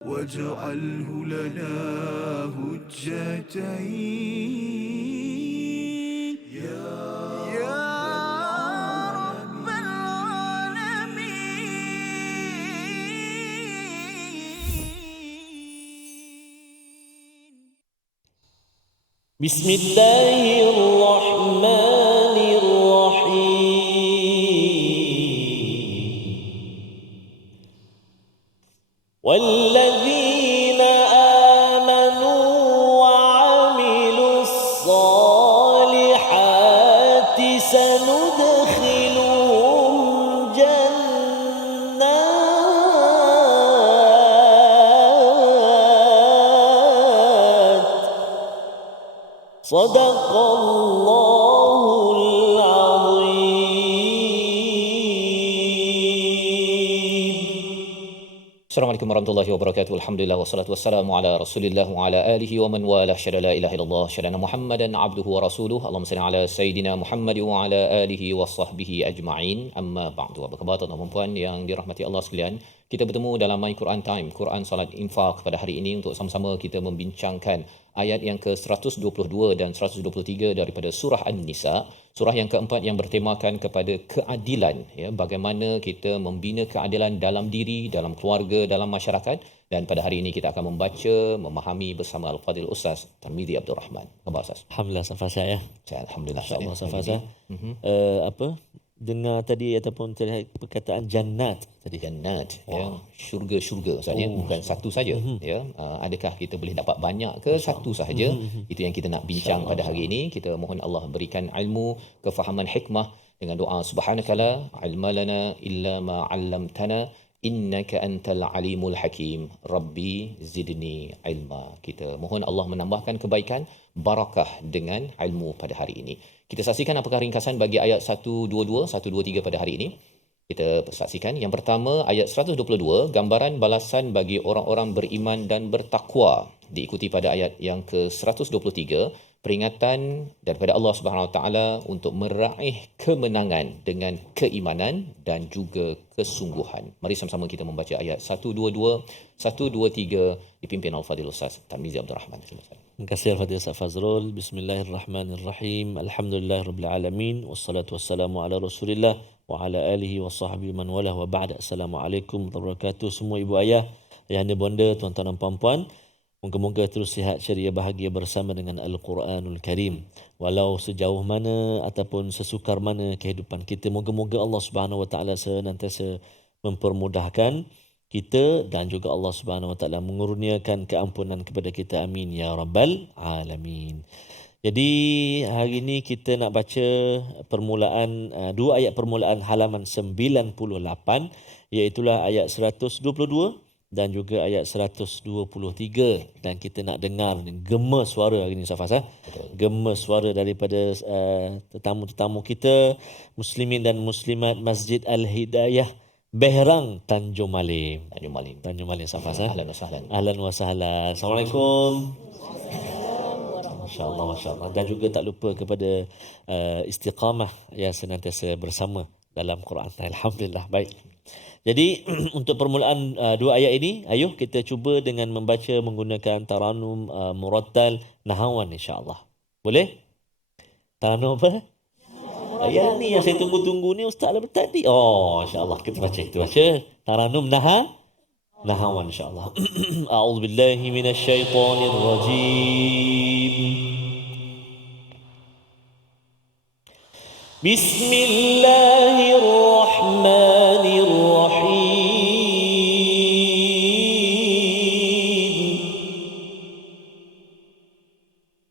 واجعله لنا هجتين يا رب العالمين. بسم الله الرحمن الرحيم والذين آمنوا وعملوا الصالحات سندخلهم جنات صدق الله العظيم. Assalamualaikum warahmatullahi wabarakatuh. Alhamdulillah wassalatu wassalamu ala Rasulillah wa ala alihi wa man walah. Syada la ilaha illallah, syada Muhammadan abduhu wa rasuluhu. Allahumma salli ala sayidina Muhammad wa ala alihi wa sahbihi ajma'in. Amma ba'du. Apa khabar tuan-tuan dan puan yang dirahmati Allah sekalian? Kita bertemu dalam My Quran Time, Quran Salat Infak pada hari ini untuk sama-sama kita membincangkan ayat yang ke-122 dan 123 daripada surah An-Nisa, surah yang keempat yang bertemakan kepada keadilan, ya, bagaimana kita membina keadilan dalam diri, dalam keluarga, dalam masyarakat. Dan pada hari ini kita akan membaca, memahami bersama Al-Fadhil Ustaz Tarmizi Abdul Rahman. Khabar Ustaz? Alhamdulillah Safa saya. Alhamdulillah. Insya-Allah Safa saya. Dengar tadi ataupun terlihat perkataan jannat tadi. Jannat, ya, syurga-syurga saja, bukan satu saja, ya. Adakah kita boleh dapat banyak ke satu sahaja? Itu yang kita nak bincang pada hari ini. Kita mohon Allah berikan ilmu, kefahaman, hikmah dengan doa subhanakala ilma lana illa ma 'allamtana innaka antal alimul hakim rabbi zidni ilma. Kita mohon Allah menambahkan kebaikan, barakah dengan ilmu pada hari ini. Kita saksikan apakah ringkasan bagi ayat 122, 123 pada hari ini. Kita saksikan yang pertama ayat 122, gambaran balasan bagi orang-orang beriman dan bertakwa. Diikuti pada ayat yang ke-123, peringatan daripada Allah Subhanahu Wa Taala untuk meraih kemenangan dengan keimanan dan juga kesungguhan. Mari sama-sama kita membaca ayat 122, 123 dipimpin Al-Fadhil Ustaz Tarmizi Abdul Rahman. Terima kasih Al-Fadhil Ustaz Fazrul. Bismillahirrahmanirrahim. Alhamdulillahirabbil alamin wassalatu wassalamu ala Rasulillah wa ala alihi wa sahbihi man walah wa ba'da. Assalamualaikum warahmatullahi wabarakatuh. Semua ibu ayah, ayahanda bonda, tuan-tuan dan puan-puan, moga-moga terus sihat, ceria, bahagia bersama dengan Al-Quranul Karim. Walau sejauh mana ataupun sesukar mana kehidupan kita, moga-moga Allah Subhanahu Wa Taala senantiasa mempermudahkan kita dan juga Allah Subhanahu Wa Taala mengurniakan keampunan kepada kita. Amin ya rabbal alamin. Jadi hari ini kita nak baca permulaan dua ayat permulaan halaman 98, iaitu ayat 122 dan juga ayat 123, dan kita nak dengar gema suara hari ini Safas, gema suara daripada tetamu-tetamu kita, muslimin dan muslimat Masjid Al-Hidayah Behrang Tanjung Malim. Tanjung Malim Safas. Ahlan wa sahlan. Ahlan wa sahlan. Assalamualaikum. Masya-Allah, masya-Allah. Dan juga tak lupa kepada Istiqamah yang senantiasa bersama dalam Quran. Alhamdulillah. Baik. Jadi untuk permulaan dua ayat ini, ayuh kita cuba dengan membaca menggunakan taranum murattal nahawan insya-Allah. Boleh? Taranum apa? Ayat ni yang saya tunggu-tunggu ni Ustaz lah tadi. Oh, insya-Allah kita baca. Taranum nahawan insya-Allah. A'udzubillahi minasyaitonir rajim. Bismillahirrahmanirrahim.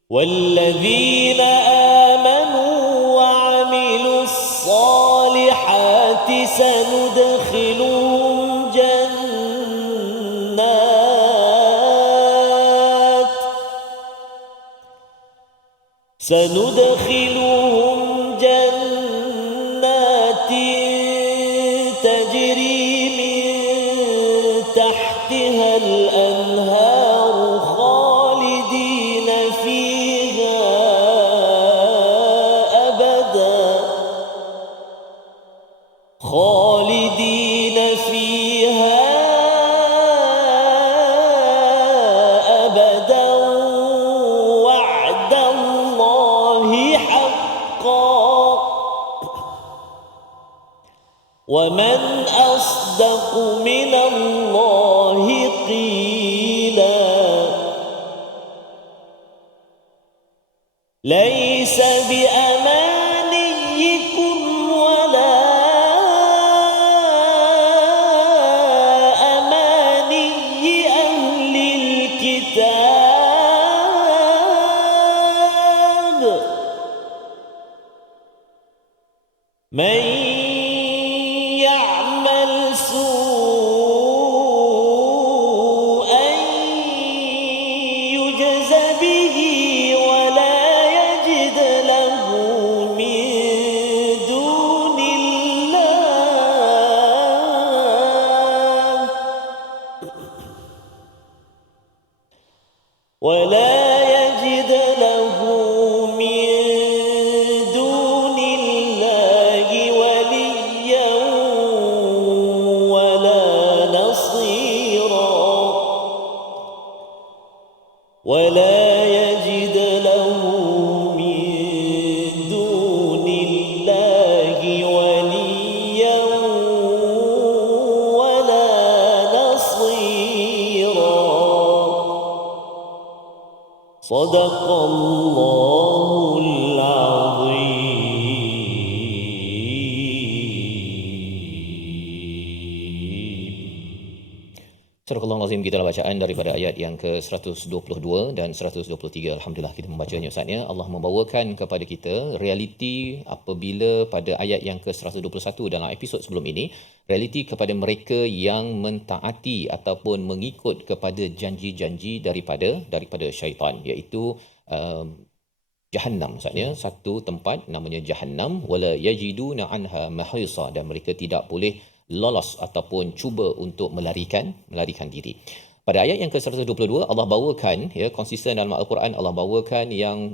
والذين آمنوا وعملوا الصالحات سندخلهم جنات تجري من تحتها الأنهار خالدين فيها أبدا خالدين فيها ومن أصدق من الله قيلا ليس بأمانيكم ولا أماني أهل الكتاب من يعمل سوءا يجز به ولا يجد له من دون الله ولا يجد له من دون الله وليا ولا نصيرا ولا يجد له من دون الله وليا ولا نصيرا صدق الله العظيم. Surah Al-Azim, kita bacaan daripada ayat yang ke-122 dan 123. Alhamdulillah kita membacanya Ustaz ya. Allah membawakan kepada kita realiti apabila pada ayat yang ke-121 dalam episod sebelum ini, realiti kepada mereka yang mentaati ataupun mengikut kepada janji-janji daripada syaitan, iaitu Jahannam Ustaz ya. Satu tempat namanya Jahannam, wala yajiduna anha mahisa, dan mereka tidak boleh lolos ataupun cuba untuk melarikan diri. Pada ayat yang ke-122 Allah bawakan ya, konsisten dalam Al-Quran Allah bawakan yang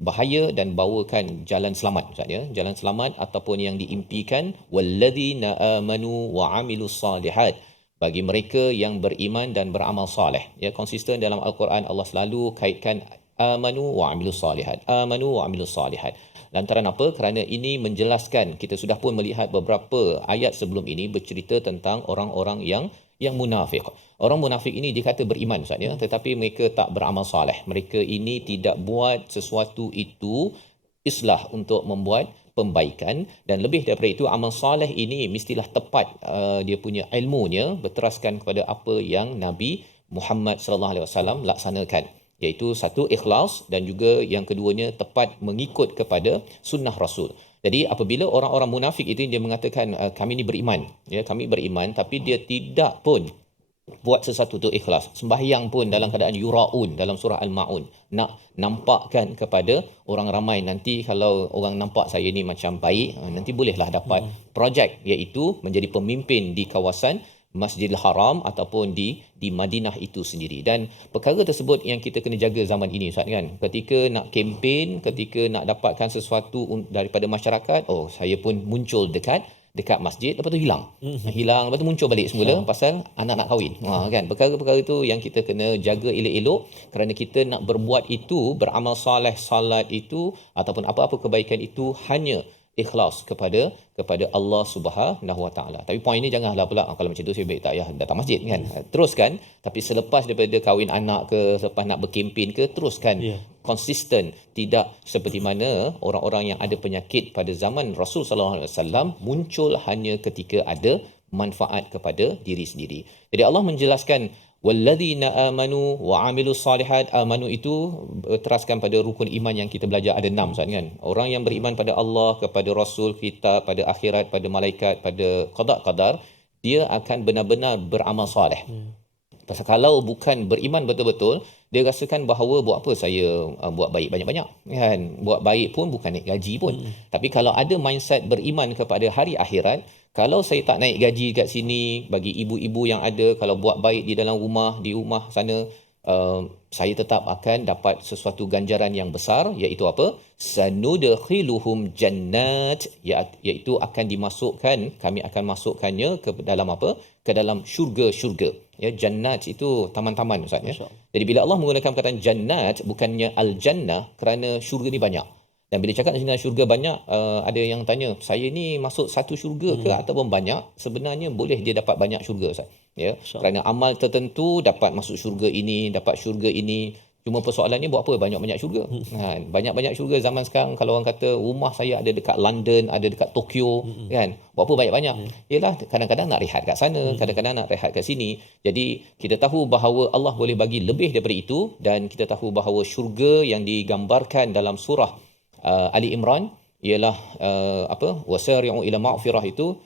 bahaya dan bawakan jalan selamat Ustaz ya. Jalan selamat ataupun yang diimpikan, walladzina amanu wa amilus salihat, bagi mereka yang beriman dan beramal soleh ya. Konsisten dalam Al-Quran Allah selalu kaitkan amanu wa amilus salihat, amanu wa amilus salihat. Lantaran apa? Kerana ini menjelaskan, kita sudah pun melihat beberapa ayat sebelum ini bercerita tentang orang-orang yang munafik. Orang munafik ini dikata beriman Ustaz ya, tetapi mereka tak beramal soleh. Mereka ini tidak buat sesuatu itu islah untuk membuat pembaikan, dan lebih daripada itu amal soleh ini mestilah tepat dia punya ilmunya berteraskan kepada apa yang Nabi Muhammad sallallahu alaihi wasallam laksanakan, iaitu satu ikhlas, dan juga yang keduanya tepat mengikut kepada sunnah Rasul. Jadi apabila orang-orang munafik itu dia mengatakan kami ni beriman ya, kami beriman, tapi dia tidak pun buat sesuatu tu ikhlas. Sembahyang pun dalam keadaan yuraun dalam surah Al-Maun, nak nampakkan kepada orang ramai, nanti kalau orang nampak saya ni macam baik, nanti bolehlah dapat projek, iaitu menjadi pemimpin di kawasan Masjidil Haram ataupun di Madinah itu sendiri. Dan perkara tersebut yang kita kena jaga zaman ini Ustaz kan. Ketika nak kempen, ketika nak dapatkan sesuatu daripada masyarakat, oh saya pun muncul dekat masjid, lepas tu hilang, lepas tu muncul balik semula pasal anak nak kahwin. Kan, perkara-perkara itu yang kita kena jaga elok-elok, kerana kita nak berbuat itu, beramal soleh, salat itu ataupun apa-apa kebaikan itu hanya ikhlas kepada Allah Subhanahu Wa Taala. Tapi poin ini janganlah pula kalau macam tu saya baik tak payah datang masjid kan. Teruskan, tapi selepas daripada kahwin anak ke, selepas nak berkempen ke, teruskan konsisten, tidak seperti mana orang-orang yang ada penyakit pada zaman Rasul sallallahu alaihi wasallam muncul hanya ketika ada manfaat kepada diri sendiri. Jadi Allah menjelaskan walladzina amanu wa amilus salihat. Amanu itu teraskan pada rukun iman yang kita belajar ada 6 Ustaz kan. Orang yang beriman pada Allah, kepada Rasul, kitab, pada akhirat, pada malaikat, pada qada qadar, dia akan benar-benar beramal soleh. Pasal kalau bukan beriman betul-betul, dia rasakan bahawa buat apa saya buat baik banyak-banyak kan. Buat baik pun bukan naik gaji pun. Tapi kalau ada mindset beriman kepada hari akhirat, kalau saya tak naik gaji kat sini, bagi ibu-ibu yang ada, kalau buat baik di dalam rumah, di rumah sana, saya tetap akan dapat sesuatu ganjaran yang besar, iaitu apa? Sanudkhiluhum jannat, iaitu akan dimasukkan, kami akan masukkannya ke dalam apa? Ke dalam syurga-syurga. Ya, jannat itu taman-taman Ustaz ya. Jadi bila Allah menggunakan perkataan jannat, bukannya al-jannah, kerana syurga ni banyak. Dan bila cakap dengan syurga banyak, ada yang tanya, saya ni masuk satu syurga ke ataupun banyak? Sebenarnya boleh dia dapat banyak syurga, Ustaz. Ya, kerana amal tertentu dapat masuk syurga ini, dapat syurga ini. Cuma persoalannya buat apa banyak-banyak syurga? Banyak-banyak syurga zaman sekarang, kalau orang kata rumah saya ada dekat London, ada dekat Tokyo, kan? Buat apa banyak-banyak? Yalah, kadang-kadang nak rehat kat sana, kadang-kadang nak rehat kat sini. Jadi kita tahu bahawa Allah boleh bagi lebih daripada itu, dan kita tahu bahawa syurga yang digambarkan dalam surah Ali Imran ialah wasari'u ila maghfirah itu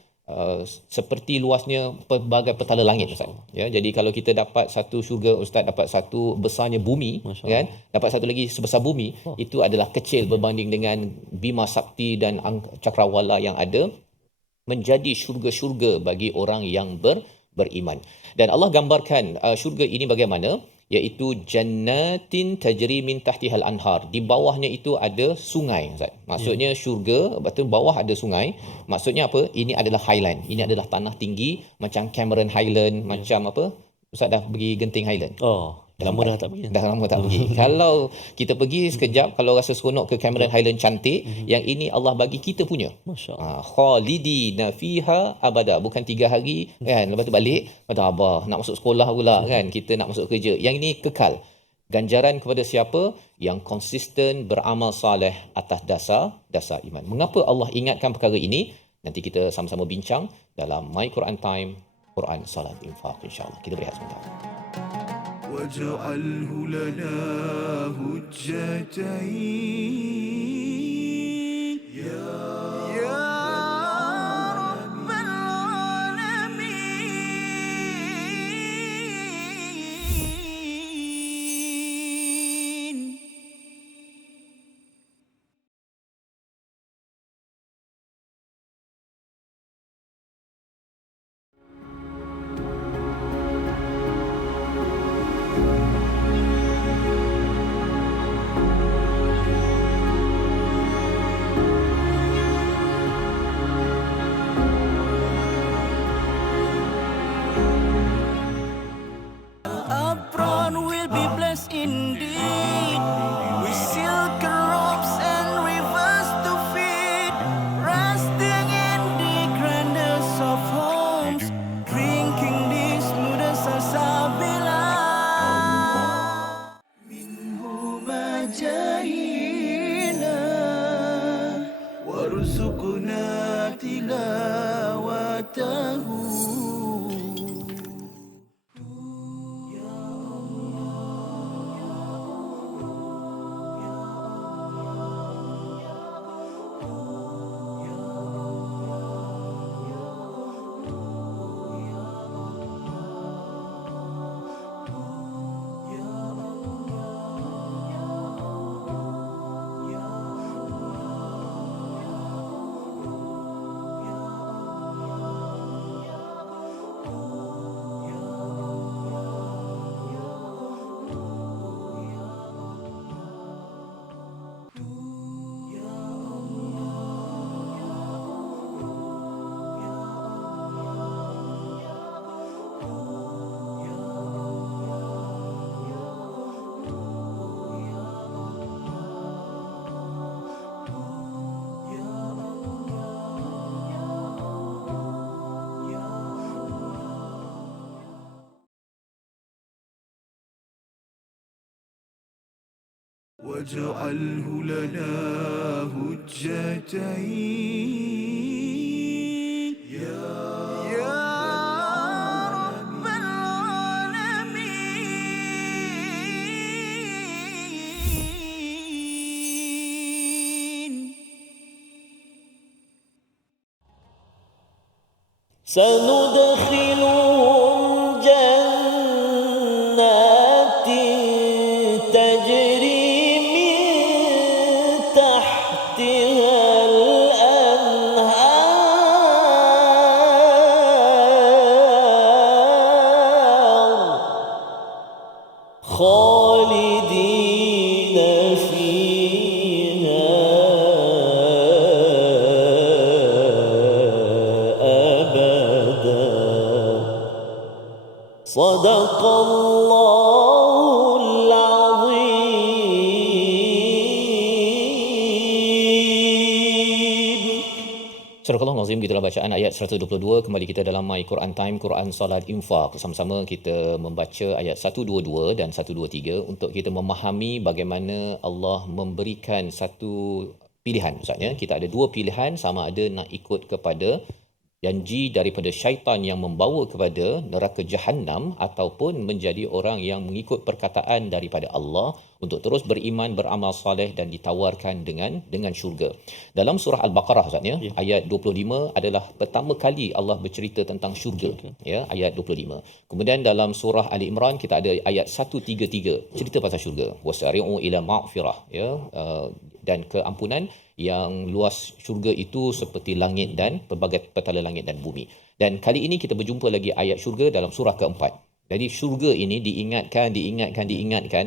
seperti luasnya pelbagai petala langit, Ustaz. Ya, jadi kalau kita dapat satu syurga, Ustaz dapat satu besarnya bumi, kan? Dapat satu lagi sebesar bumi, itu adalah kecil berbanding dengan Bima Sakti dan Cakrawala yang ada, menjadi syurga-syurga bagi orang yang beriman. Dan Allah gambarkan syurga ini bagaimana? Iaitu jannatin tajri min tahtihal anhar. Di bawahnya itu ada sungai, Ustaz. Maksudnya syurga, betul bawah ada sungai. Maksudnya apa? Ini adalah highland. Ini adalah tanah tinggi macam Cameron Highland, macam apa? Ustaz dah pergi Genting Highland? Lama dah tak pergi. Dah lama tak pergi. Kalau kita pergi sekejap, kalau rasa seronok ke Cameron Highland cantik, yang ini Allah bagi kita punya. Masya-Allah. Khalidina fiha abada. Bukan 3 hari kan, lepas tu balik, kata abah nak masuk sekolah pula kan, kita nak masuk kerja. Yang ini kekal. Ganjaran kepada siapa yang konsisten beramal soleh atas dasar iman. Mengapa Allah ingatkan perkara ini? Nanti kita sama-sama bincang dalam My Quran Time, Quran Salat Infaq, insya-Allah. Kita berehat sebentar. واجعله لنا هجتين يا رب العالمين. Upfront will be blessed indeed, with silk robes and rivers to feed, resting in the grandest of homes, drinking the smoothest salsabila. Minhu majahina, warzuqna tilawatahu. واجعله لنا هجتين يا رب العالمين. سندخلهم جنات تجري خالدين فيها أبدا. صدق الله العظيم. Azim, gitulah bacaan ayat 122. Kembali kita dalam My Quran Time, Quran Salat Infak. Sama-sama kita membaca ayat 122 dan 123 untuk kita memahami bagaimana Allah memberikan satu pilihan. Maksudnya kita ada dua pilihan, sama ada nak ikut kepada janji daripada syaitan yang membawa kepada neraka jahanam ataupun menjadi orang yang mengikut perkataan daripada Allah untuk terus beriman, beramal soleh dan ditawarkan dengan syurga. Dalam surah Al-Baqarah Ustaz ya, ayat 25 adalah pertama kali Allah bercerita tentang syurga, ya, ayat 25. Kemudian dalam surah Ali Imran kita ada ayat 133 cerita pasal syurga. Wasari'u ila maghfirah, ya, dan keampunan yang luas syurga itu seperti langit dan pelbagai petala langit dan bumi. Dan kali ini kita berjumpa lagi ayat syurga dalam surah keempat. Jadi syurga ini diingatkan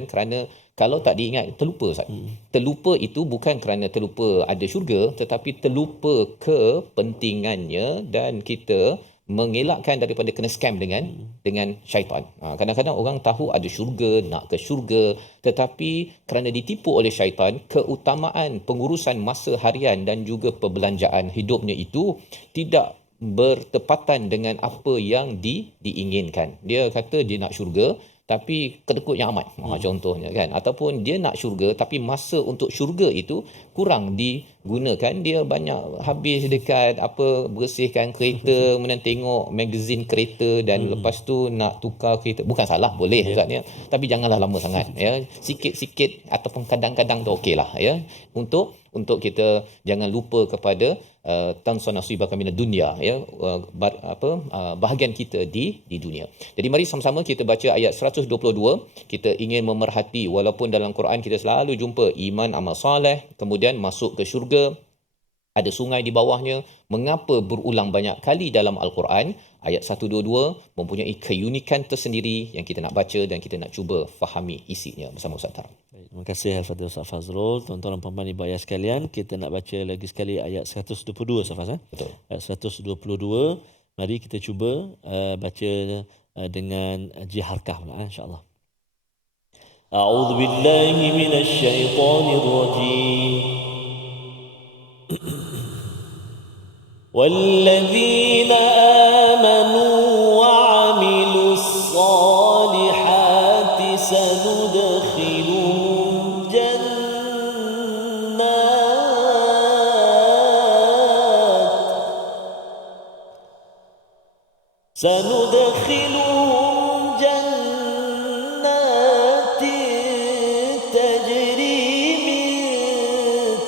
kerana kalau tak diingat terlupa Ustaz. Terlupa itu bukan kerana terlupa ada syurga, tetapi terlupa kepentingannya dan kita mengelakkan daripada kena scam dengan syaitan. Kadang-kadang orang tahu ada syurga, nak ke syurga, tetapi kerana ditipu oleh syaitan, keutamaan pengurusan masa harian dan juga perbelanjaan hidupnya itu tidak bertepatan dengan apa yang diinginkan. Dia kata dia nak syurga tapi kedekut yang amat, contohnya kan, ataupun dia nak syurga tapi masa untuk syurga itu kurang digunakan, dia banyak habis dekat bersihkan kereta, kemudian tengok magazin kereta dan lepas tu nak tukar kereta. Bukan salah, boleh Ustaz ya, tapi janganlah lama sangat ya, sikit-sikit ataupun kadang-kadang tu okeylah ya, untuk kita jangan lupa kepada tansa nasibaka minad dunya ya, bahagian kita di dunia. Jadi mari sama-sama kita baca ayat 122. Kita ingin memerhati, walaupun dalam Quran kita selalu jumpa iman, amal soleh, kemudian masuk ke syurga, ada sungai di bawahnya. Mengapa berulang banyak kali dalam Al-Quran? Ayat 122 mempunyai keunikan tersendiri yang kita nak baca dan kita nak cuba fahami isinya bersama Ustaz Tar. Terima kasih Al-Fatihah Ustaz Fazrul. Tuan-tuan dan puan-puan ibu ayah sekalian, kita nak baca lagi sekali ayat 122 Ustaz Faz. Betul. Ayat 122. Mari kita cuba baca dengan jiharkah pula insya-Allah. A'udzu billahi minasy syaithanir rajim. والذين آمنوا وعملوا الصالحات سندخلهم جنات تجري من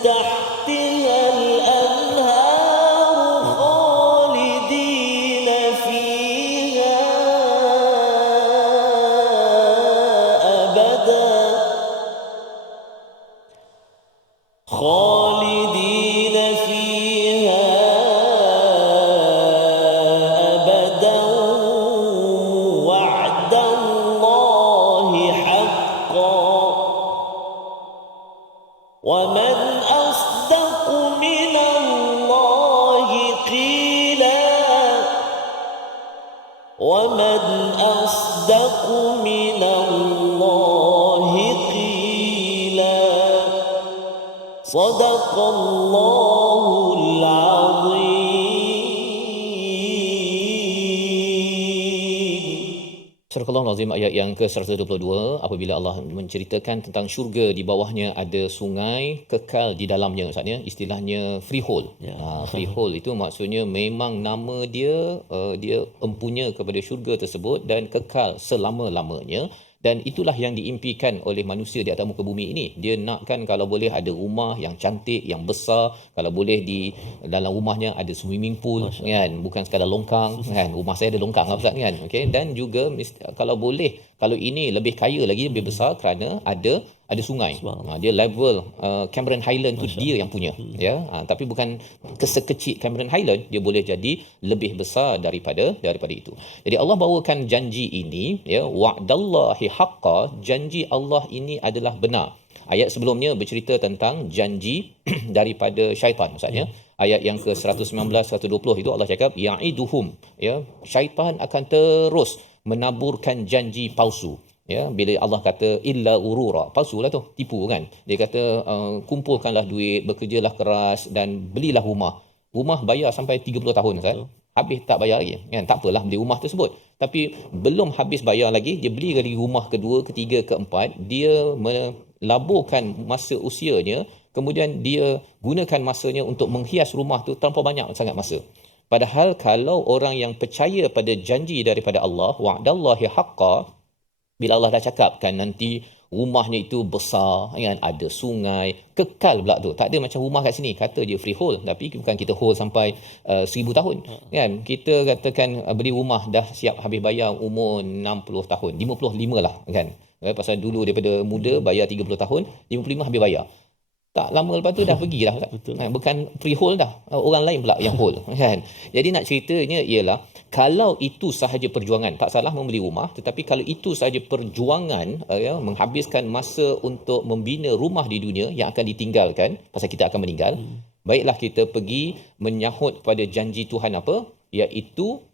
تحتها الأنهار خالدين فيها أبدا خالدين فيها أبدا وعد الله حقا ومن أصدق من الله قيلا ومن أصدق من الله قيلا صدق الله العظيم. Surah Al-Azim ayat yang ke-122, apabila Allah menceritakan tentang syurga, di bawahnya ada sungai kekal di dalamnya Ustaz ya, istilahnya freehold. Freehold itu maksudnya memang nama dia dia empunya kepada syurga tersebut dan kekal selama-lamanya. Dan itulah yang diimpikan oleh manusia di atas muka bumi ini. Dia nakkan kalau boleh ada rumah yang cantik, yang besar, kalau boleh di dalam rumahnya ada swimming pool kan, bukan sekadar longkang kan. Rumah saya ada longkang Ustaz kan. Okey, dan juga kalau boleh, kalau ini lebih kaya lagi, lebih besar kerana ada sungai. Dia level Cameron Highland tu dia yang punya ya. Tapi bukan sekecil Cameron Highland, dia boleh jadi lebih besar daripada itu. Jadi Allah bawakan janji ini ya, wa'dallahi haqqa, janji Allah ini adalah benar. Ayat sebelumnya bercerita tentang janji daripada syaitan Ustaz ya. Ayat yang ke-119 120 itu Allah cakap ya'iduhum ya, syaitan akan terus menaburkan janji palsu. Ya, bila Allah kata illa urura, palsulah tu, tipu kan. Dia kata kumpulkanlah duit, bekerjalah keras dan belilah rumah. rumah bayar sampai 30 tahun Ustaz. Habis tak bayar lagi. Kan tak apalah beli rumah tersebut. Tapi belum habis bayar lagi, dia beli lagi rumah kedua, ketiga, keempat, dia melaburkan masa usianya, kemudian dia gunakan masanya untuk menghias rumah tu terlampau banyak sangat masa. Padahal kalau orang yang percaya pada janji daripada Allah, wa'dallahi haqqa, bila Allah dah cakapkan nanti rumahnya itu besar, kan, ada sungai, kekal pula tu. Tak ada macam rumah kat sini, kata je freehold, tapi bukan kita hold sampai 1000 tahun. Kan? Kita katakan beli rumah dah siap habis bayar umur 60 tahun, 55 lah kan. Pasal dulu daripada muda bayar 30 tahun, 55 habis bayar. Tak lama lepas tu dah pergilah. Bukan freehold dah, orang lain pula yang hold kan. Jadi nak ceritanya ialah kalau itu sahaja perjuangan, tak salah membeli rumah, tetapi kalau itu sahaja perjuangan menghabiskan masa untuk membina rumah di dunia yang akan ditinggalkan pasal kita akan meninggal, baiklah kita pergi menyahut pada janji Tuhan apa, iaitu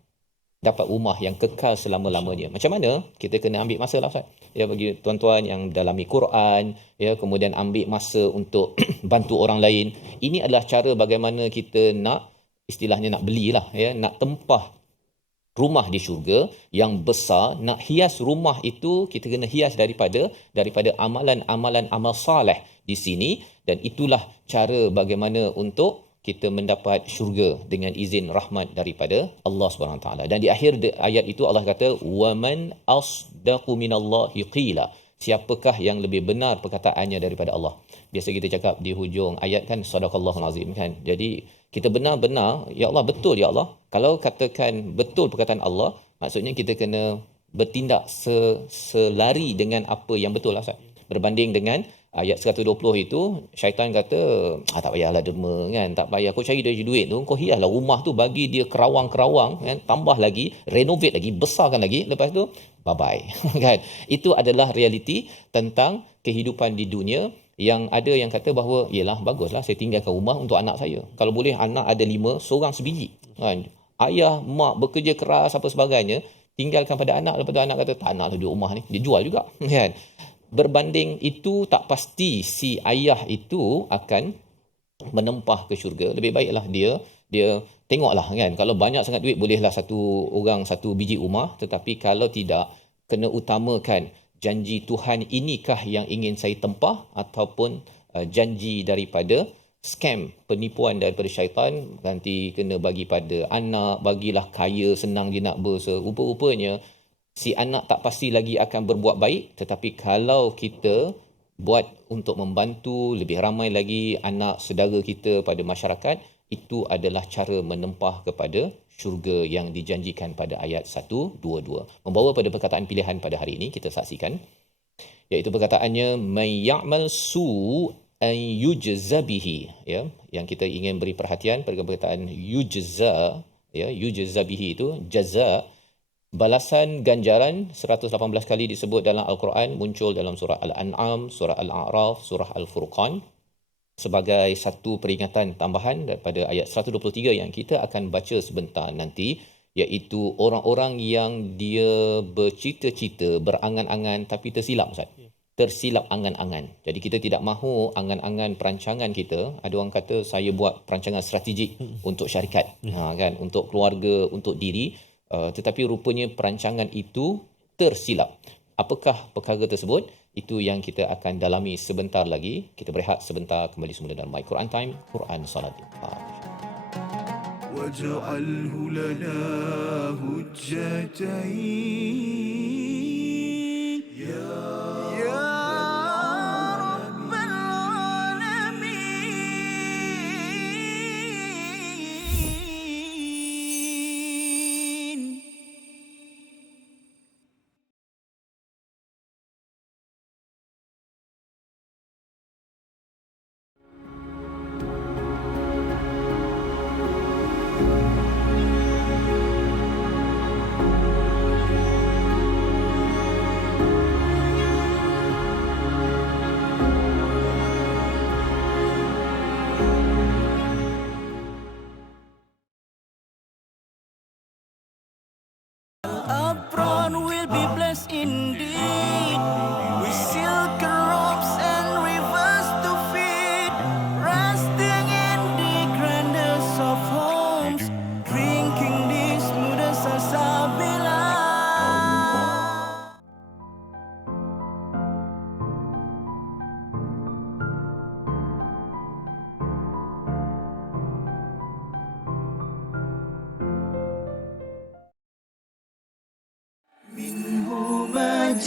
dapat rumah yang kekal selama-lamanya. Macam mana? Kita kena ambil masa lah Ustaz. Ya, bagi tuan-tuan yang dalami Quran, ya, kemudian ambil masa untuk bantu orang lain. Ini adalah cara bagaimana kita nak, istilahnya nak belilah, ya, nak tempah rumah di syurga yang besar. Nak hias rumah itu, kita kena hias daripada amalan-amalan amal saleh di sini, dan itulah cara bagaimana untuk kita mendapat syurga dengan izin rahmat daripada Allah Subhanahu taala. Dan di akhir ayat itu Allah kata waman asdaqu minallahi qila. Siapakah yang lebih benar perkataannya daripada Allah? Biasa kita cakap di hujung ayat kan sadaqallahul azim kan. Jadi kita benar-benar ya Allah, betul ya Allah. Kalau katakan betul perkataan Allah, maksudnya kita kena bertindak selari dengan apa yang betul lah Ustaz. Berbanding dengan ayat 120 itu, syaitan kata, tak payahlah derma kan, tak payah kau cari dari duit tu, kau hiaslah rumah tu, bagi dia kerawang-kerawang kan, tambah lagi, renovate lagi, besarkan lagi, lepas tu bye-bye kan. Itu adalah realiti tentang kehidupan di dunia. Yang ada yang kata bahawa yalah baguslah saya tinggalkan rumah untuk anak saya. Kalau boleh anak ada 5, seorang sebiji kan. Ayah mak bekerja keras apa sebagainya, tinggalkan pada anak, lepas tu anak kata tak naklah duduk rumah ni, dia jual juga kan. Berbanding itu, tak pasti si ayah itu akan menempah ke syurga. Lebih baiklah dia tengoklah kan, kalau banyak sangat duit bolehlah satu orang satu biji rumah, tetapi kalau tidak, kena utamakan janji Tuhan inikah yang ingin saya tempah, ataupun janji daripada scam, penipuan daripada syaitan, nanti kena bagi pada anak, bagilah kaya, senang dia nak rupa-rupanya si anak tak pasti lagi akan berbuat baik, tetapi kalau kita buat untuk membantu lebih ramai lagi anak saudara kita pada masyarakat, itu adalah cara menempah kepada syurga yang dijanjikan pada ayat 122. Membawa pada perkataan pilihan pada hari ini, kita saksikan, iaitu perkataannya may ya'mal su'an yujza bihi, ya, yang kita ingin beri perhatian pada perkataan yujza, ya, yujza bihi itu jaza, balasan ganjaran 118 kali disebut dalam Al-Quran, muncul dalam surah Al-An'am, surah Al-A'raf, surah Al-Furqan, sebagai satu peringatan tambahan daripada ayat 123 yang kita akan baca sebentar nanti, iaitu orang-orang yang dia bercita-cita, berangan-angan tapi tersilap Ustaz. Tersilap angan-angan. Jadi kita tidak mahu angan-angan perancangan kita. Ada orang kata saya buat perancangan strategik untuk syarikat, kan, untuk keluarga, untuk diri. Tetapi rupanya perancangan itu tersilap. Apakah perkara tersebut? Itu yang kita akan dalami sebentar lagi. Kita berehat sebentar, kembali semula dalam My Quran Time, Quran Salat. وَاجْعَلْهُ لَنَا هُجَّتَيْنِ يَا رَبَّ الْعَالَمِينَ.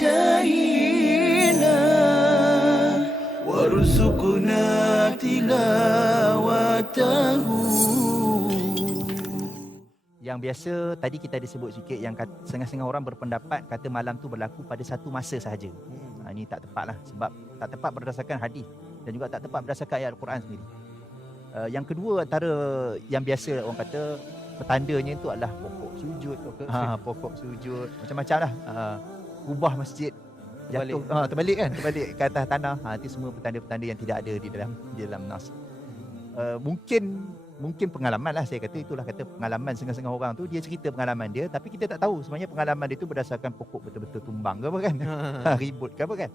جاهلا وارزقنا تلاوته. Yang biasa tadi kita ada sebut sikit yang setengah-setengah orang berpendapat kata malam tu berlaku pada satu masa sahaja. Ini tak tepat lah, sebab tak tepat berdasarkan hadis dan juga tak tepat berdasarkan ayat Al-Quran sendiri. Yang kedua, antara yang biasa orang kata petandanya itu adalah pokok sujud, pokok sujud, macam-macam lah. Kubah masjid jatuh, terbalik ke atas tanah. Itu semua petanda-petanda yang tidak ada di dalam nas. Mungkin pengalaman lah, saya kata itulah kata pengalaman setengah-setengah orang tu, dia cerita pengalaman dia, tapi kita tak tahu sebenarnya pengalaman dia tu berdasarkan pokok betul-betul tumbang ke apa kan. Ribut ke apa kan.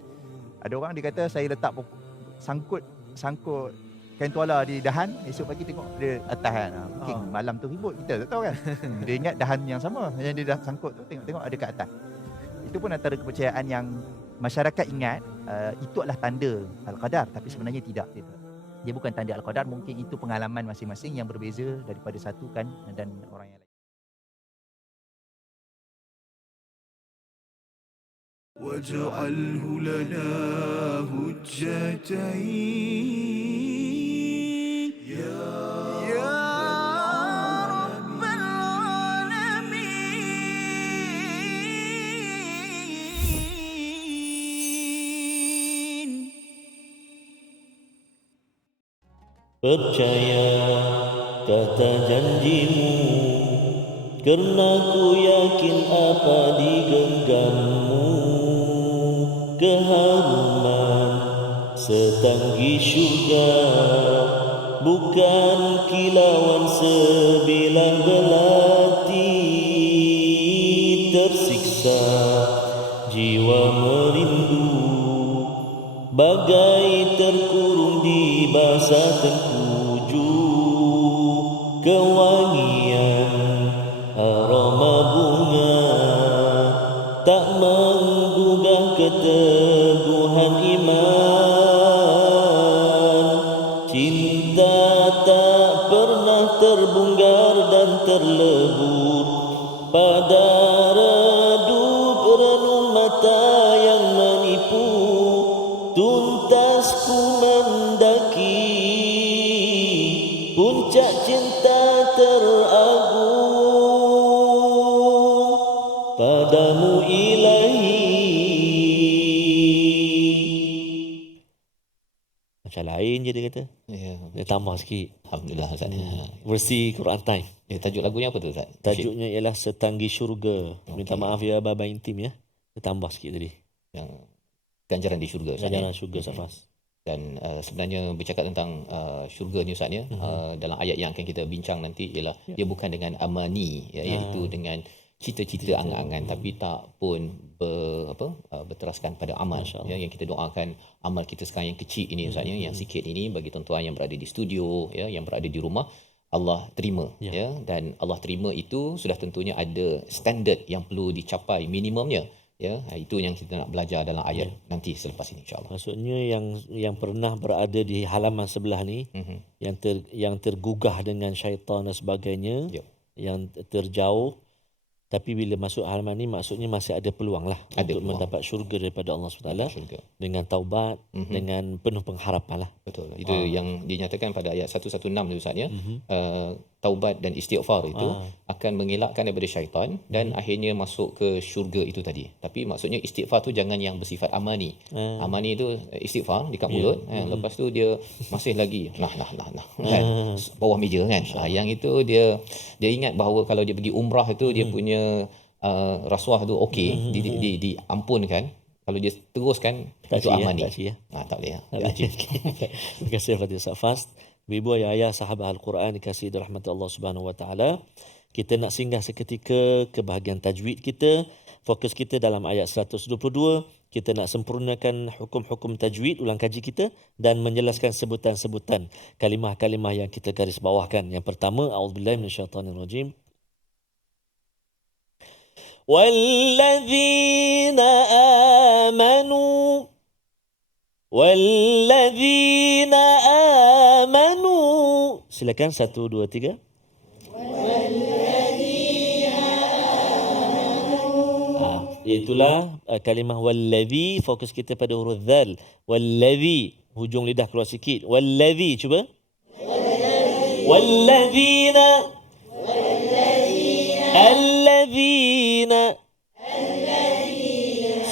Ada orang dia kata saya letak pokok, sangkut kain tuala di dahan, esok pagi tengok dia atas kan. Mungkin malam tu ribut, kita tak tahu kan. Dia ingat dahan yang sama yang dia dah sangkut tu, tengok ada kat atas. Itu pun antara kepercayaan yang masyarakat ingat itu adalah tanda Al-Qadar, tapi sebenarnya tidak. Dia bukan tanda Al-Qadar, mungkin itu pengalaman masing-masing yang berbeza daripada satu kan dan orang yang lain. واجعله لنا هجتين يا رب العالمين. Percaya kata janjimu, kerana ku yakin apa di genggammu. Keharuman setanggi syurga, bukan kilauan sebilah belati. Tersiksa jiwa merindu, bagai terkurung di basah tengkuju. Kewangian aroma bunga tak menggugah keteguhan iman. Cinta tak pernah terbunggar dan terlebur pada redup renung mata yang menipu. Tuntas ku mendaki puncak cinta teragung padamu ilahi. Macam lain je dia kata. Ya. Dia tambah sikit. Alhamdulillah Ustaz. Versi Quran Time. Tajuk lagunya apa tu Ustaz? Tajuknya ialah Setanggi Syurga. Minta maaf ya Baba Intim ya. Dia tambah sikit tadi. Yang ganjaran di syurga Ustaz. Ganjaran syurga Safas. Dan sebenarnya bercakap tentang syurga ni Ustaz ya, dalam ayat yang akan kita bincang nanti ialah dia bukan dengan amani ya, iaitu dengan cita-cita angan-angan, tapi tak pun berteraskan pada amal ya, yang kita doakan amal kita sekarang yang kecil ini Ustaz ya, yang sikit ini bagi tuan-tuan yang berada di studio ya, yang berada di rumah, Allah terima ya, dan Allah terima itu sudah tentunya ada standard yang perlu dicapai minimumnya. Ya, itu yang kita nak belajar dalam ayat nanti selepas ini insya-Allah. Maksudnya yang pernah berada di halaman sebelah ni, yang tergugah dengan syaitan dan sebagainya, yang terjauh, tapi bila masuk halaman ni maksudnya masih ada peluang lah untuk mendapat syurga daripada Allah SWT dengan taubat, dengan penuh pengharapan lah. Betul. Itu yang dinyatakan pada ayat 116 tu Ustaz ya. Taubat dan istighfar itu akan mengelakkan daripada syaitan dan akhirnya masuk ke syurga itu tadi. Tapi maksudnya istighfar tu jangan yang bersifat amani. Amani tu istighfar dekat mulut, lepas tu dia masih lagi nah kan bawah meja kan. Yang itu dia ingat bahawa kalau dia pergi umrah itu dia punya rasuah tu okey, diampunkan. Kalau dia teruskan itu amani. Tak boleh. Terima kasih kepada Safas. Ibu ayah sahabat Al-Quran dikasihi rahmat Allah Subhanahu Wa Taala. Kita nak singgah seketika ke bahagian tajwid kita. Fokus kita dalam ayat 122. Kita nak sempurnakan hukum-hukum tajwid, ulang kaji kita dan menjelaskan sebutan-sebutan kalimah-kalimah yang kita garis bawahkan. Yang pertama, a'udzubillahi minasyaitanirrajim. وَالَّذِينَ آمَنُوا وَالَّذِينَ آمَنُوا. Silakan 1, 2, 3. Iaitulah kalimah wallazi, fokus kita pada huruf zal. Wallazi, hujung lidah keluar sikit. Wallazi, cuba. Wallazina. Allazina.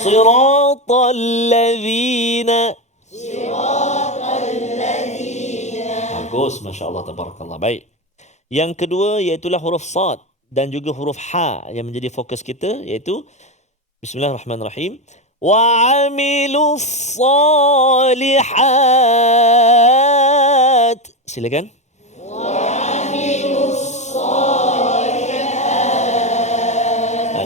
Siratal ladzina. Bagus, Masya Allah, tabarakallah. Baik. Yang kedua iaitulah huruf sad dan juga huruf ha yang menjadi fokus kita, iaitu Bismillahirrahmanirrahim. Wa amilus salihat. Silakan.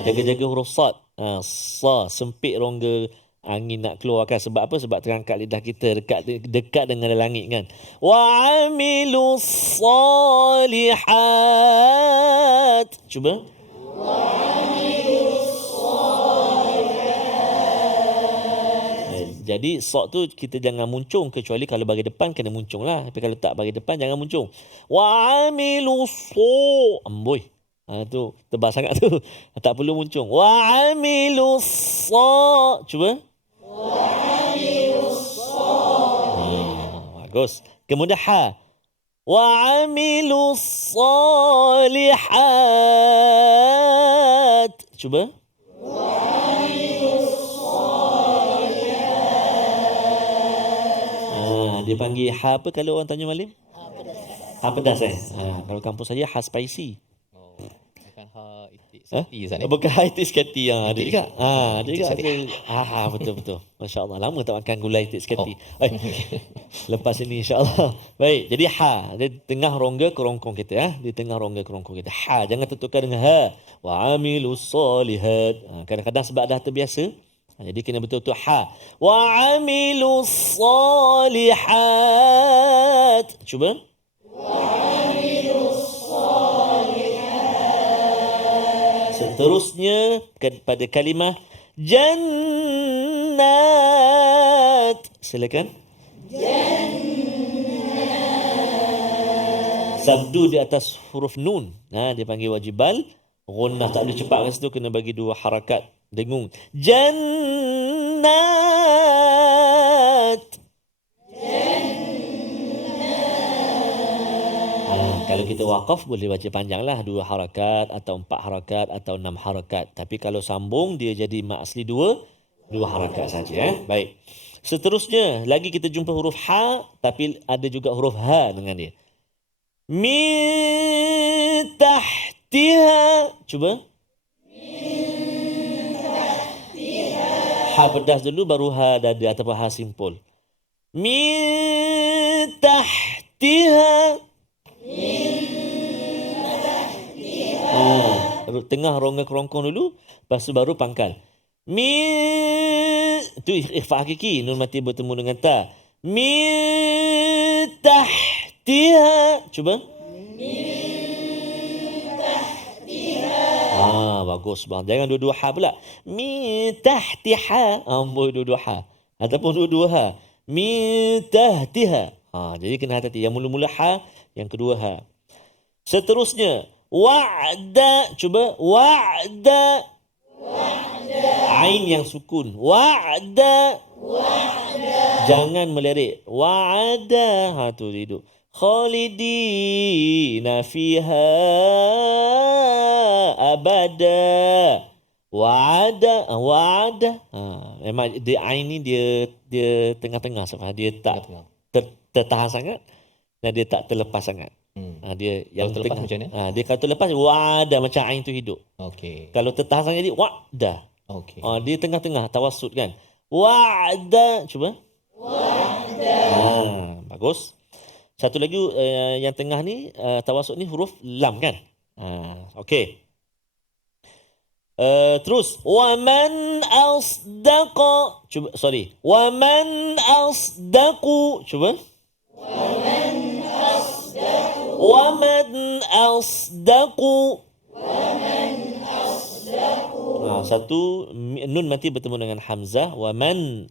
Jaga-jaga huruf sad. Sa, sempit rongga angin nak keluar kan. Sebab apa? Sebab terangkat lidah kita dekat dengan langit kan. Wa amilus salihat. Cuba. Jadi sok tu kita jangan muncung, kecuali kalau bagi depan kena muncung lah. Tapi kalau tak bagi depan jangan muncung. Wa amilus amboi. Tu tebal sangat tu. Tak perlu muncung. Wa amilus cuba. Bagus. Kemudian ha. Wa amilus salihat. Cuba. Dia panggil ha apa kalau orang tanya Malim? Ha pedas kalau kampus saya ha spicy. Bukan ha itik sati Ustaz. Bukan ha itik sekati. Ada juga. Ada juga. Betul. Masya Allah. Lama tak makan gulai itik sekati. Lepas ini insya-Allah. Baik. Jadi ha. Dia tengah rongga kerongkong kita. Di tengah rongga kerongkong kita. Ha. Jangan tertukar dengan ha. Wa amilus solihat. Kadang-kadang sebab dah terbiasa. Jadi kena betul-betul ha. Wa amilus solihat. Cuba. Seterusnya pada kalimah jannat. Silakan. Sabdu di atas huruf nun. Dia panggil wajibal. Gunnah tak boleh cepat kat situ, kena bagi 2 harakat. Dengung. Jannat. Kalau kita waqaf boleh baca panjang lah, 2 harakat atau 4 harakat atau 6 harakat. Tapi kalau sambung dia jadi mak asli 2 harakat saja. Baik. Seterusnya lagi kita jumpa huruf ha, tapi ada juga huruf ha dengan dia. Min tahtiha. Cuba. Ha pedas dulu baru ha dada ataupun ha simpul. Min tahtiha. Tengah rongga kerongkong dulu, lepas tu baru pangkal. Min, tu ikhfa hakiki, nun mati bertemu dengan ta. Min tahtiha. Cuba. Bagus bang. Jangan dua-dua ha pula. Min tahtiha. Amboi dua-dua ha. Ataupun dua-dua ha. Min tahtiha. Jadi kena hati-hati. Yang mula-mula ha, yang kedua ha. Seterusnya wa'da. Cuba. Wa'da. Ain yang sukun. Wa'da. Jangan melirik. Wa'da. Tu hidup. Khalidina fiha abada. Wa'ada. Memang dia ain ni dia tengah-tengah sebab dia tak tertahan sangat dan dia tak terlepas sangat. Dia yang kalau terlepas tengah, macam mana? dia kalau terlepas wa'ada macam ain tu hidup. Okey. Kalau tertahan sangat jadi wa'da. Okey. Dia tengah-tengah tawassut kan. Wa'da. Cuba. Wa'da. Bagus. Satu lagi yang tengah ni tawassut ni huruf lam kan. Okey. Terus waman asdaqa. Cuba, sorry. Waman asdaqu. Cuba. Waman asdaqu. Satu nun mati bertemu dengan hamzah. Waman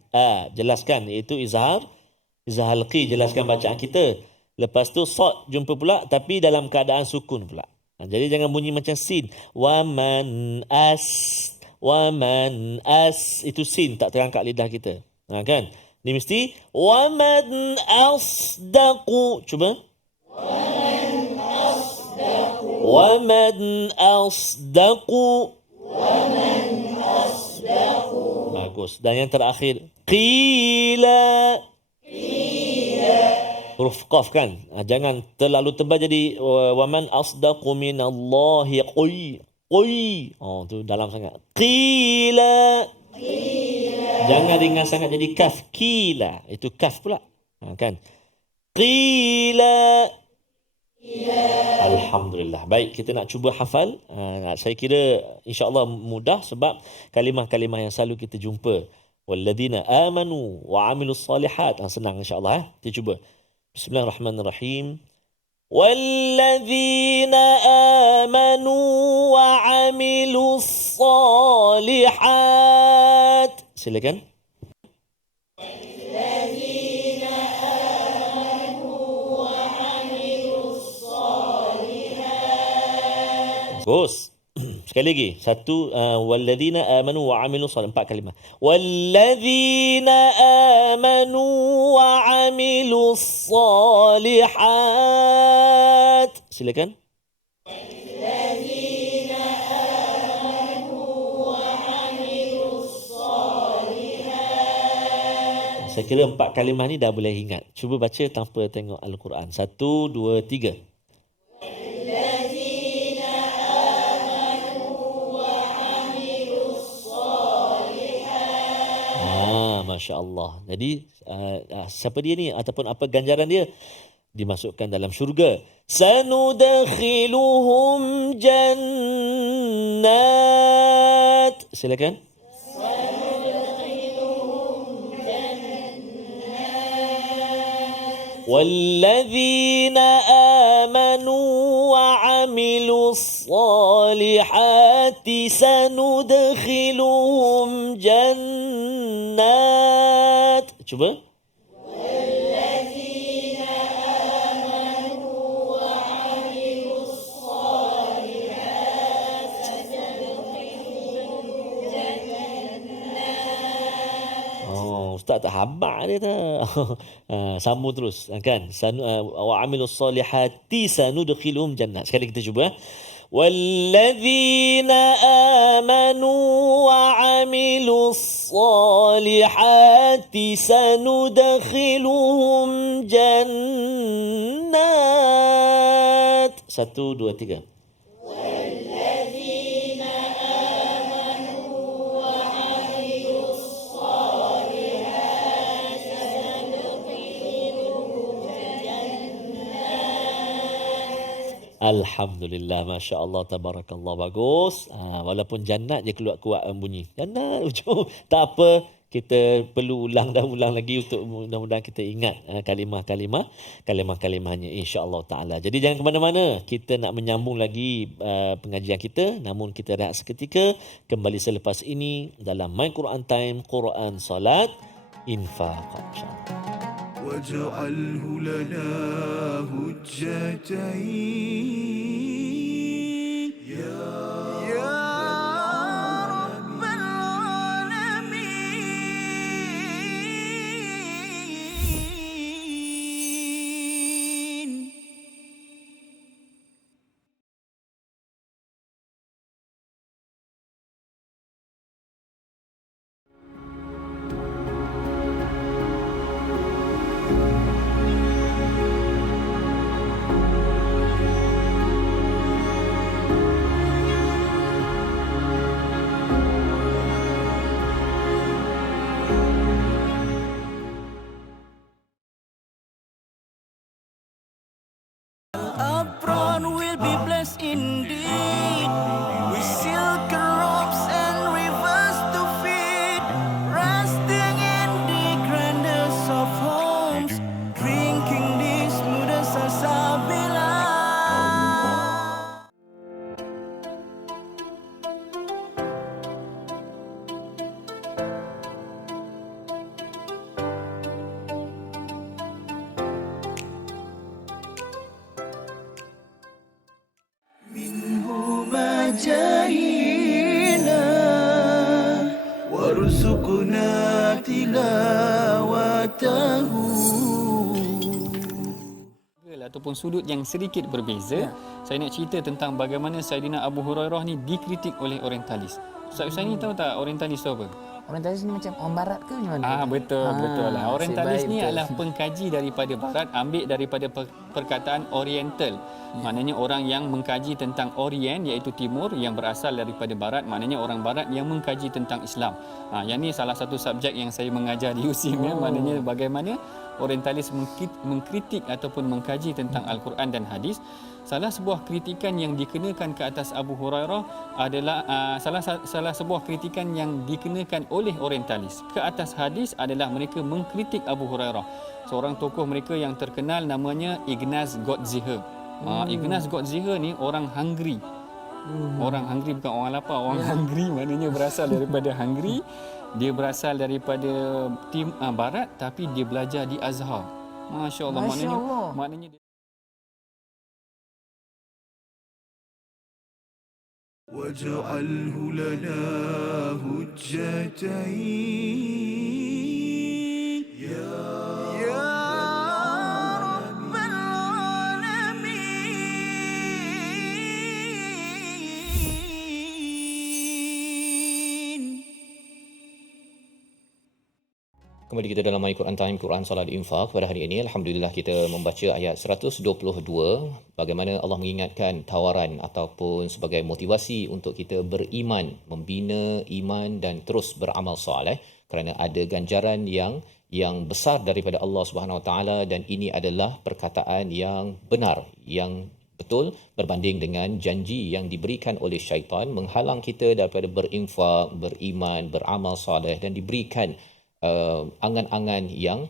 jelaskan, iaitu izhar halqi, jelaskan bacaan kita. Lepas tu sad jumpa pula tapi dalam keadaan sukun pula. Jadi jangan bunyi macam sin. Waman Waman as, itu sin tak terangkat lidah kita. Kan? Ni mesti waman asdaqu. Cuba. Waman asdaqu. Bagus. Dan yang terakhir qila. Huruf qaf kan. Jangan terlalu tebal jadi waman asdaqu minallahi qi. Oh tu dalam sangat. Qila. Jangan ringan sangat jadi kaf. Qila. Itu kaf pula. Kan. Qila. Alhamdulillah. Baik, kita nak cuba hafal. Saya kira insya-Allah mudah sebab kalimah-kalimah yang selalu kita jumpa. Walladzina amanu wa amilus solihat. Senang insya-Allah. Kita cuba. Bismillahirrahmanirrahim. Walladzina amanu wa amilus solihat. Silakan. Bagus. Sekali lagi. Satu, walladzina amanu wa amilus solihat. 4 kalimah. Walladzina amanu wa amilus solihat. Silakan. Walladzina amanu wa amilus solihat. Saya kira 4 kalimah ni dah boleh ingat. Cuba baca tanpa tengok Al-Quran. 1, 2, 3. Masya Allah. Jadi siapa dia ni ataupun apa ganjaran dia? Dimasukkan dalam syurga. Sanudakhiluhum jannat. Silakan. والذين آمنوا وعملوا الصالحات سندخلهم جنات. Cuba. والذين آمنوا وعملوا الصالحات سندخلهم جنات. Oh, ustaz tak habaq dia tu. Sambung terus kan. Wa amilus solihati sanudkhiluhum jannat. Sekali kita cuba. Walladzina amanu wa amilus solihati sanudkhiluhum jannat. 1, 2, 3. Alhamdulillah, Masya Allah, Tabarakallah, bagus. Walaupun jannat je keluar kuat bunyi. Jannat, tak apa. Kita perlu ulang lagi untuk mudah-mudahan kita ingat kalimah-kalimahnya insya-Allah taala. Jadi jangan ke mana-mana. Kita nak menyambung lagi pengajian kita, namun kita rehat seketika, kembali selepas ini dalam My Quran Time, Quran Salat Infaq insya-Allah. واجعله لنا هجتين يا رب العالمين. Upfront will be blessed indeed with silken robes and rivers to feed, resting in the grandest of homes, drinking the smoothest salsabila. جاهنا ذقنا تلاوته. Ataupun sudut yang sedikit berbeza. Saya nak cerita tentang bagaimana Saidina Abu Hurairah ni dikritik oleh orientalis. Ustaz ni tahu tak orientalis tu apa? Orientalis ni macam orang barat ke macam mana? Betul lah. Orientalis ni betul. adalah pengkaji daripada barat, ambil daripada perkataan oriental. Maknanya orang yang mengkaji tentang orient iaitu timur, yang berasal daripada barat, maknanya orang barat yang mengkaji tentang Islam. Yang ni salah satu subjek yang saya mengajar di USIM ya, maknanya bagaimana orientalis mengkritik ataupun mengkaji tentang Al-Quran dan hadis. Salah sebuah kritikan yang dikenakan ke atas Abu Hurairah adalah salah sebuah kritikan yang dikenakan oleh orientalis ke atas hadis adalah mereka mengkritik Abu Hurairah. Seorang tokoh mereka yang terkenal namanya Ignaz Gottsicher. Ignaz Gottsicher ni orang Hungary. Orang Hungary bukan orang lapar, orang Hungary maknanya berasal daripada Hungary. Dia berasal daripada barat tapi dia belajar di Azhar. Masya-Allah, maknanya واجعله لنا هجتين يا رب العالمين. Kembali kita dalam My Quran Time, Quran Salat Infak. Pada hari ini Alhamdulillah kita membaca ayat 122. Bagaimana Allah mengingatkan tawaran ataupun sebagai motivasi untuk kita beriman, membina iman dan terus beramal soleh. Kerana ada ganjaran yang besar daripada Allah Subhanahu Wa Taala, dan ini adalah perkataan yang benar, yang betul berbanding dengan janji yang diberikan oleh syaitan menghalang kita daripada berinfak, beriman, beramal soleh, dan diberikan angan-angan yang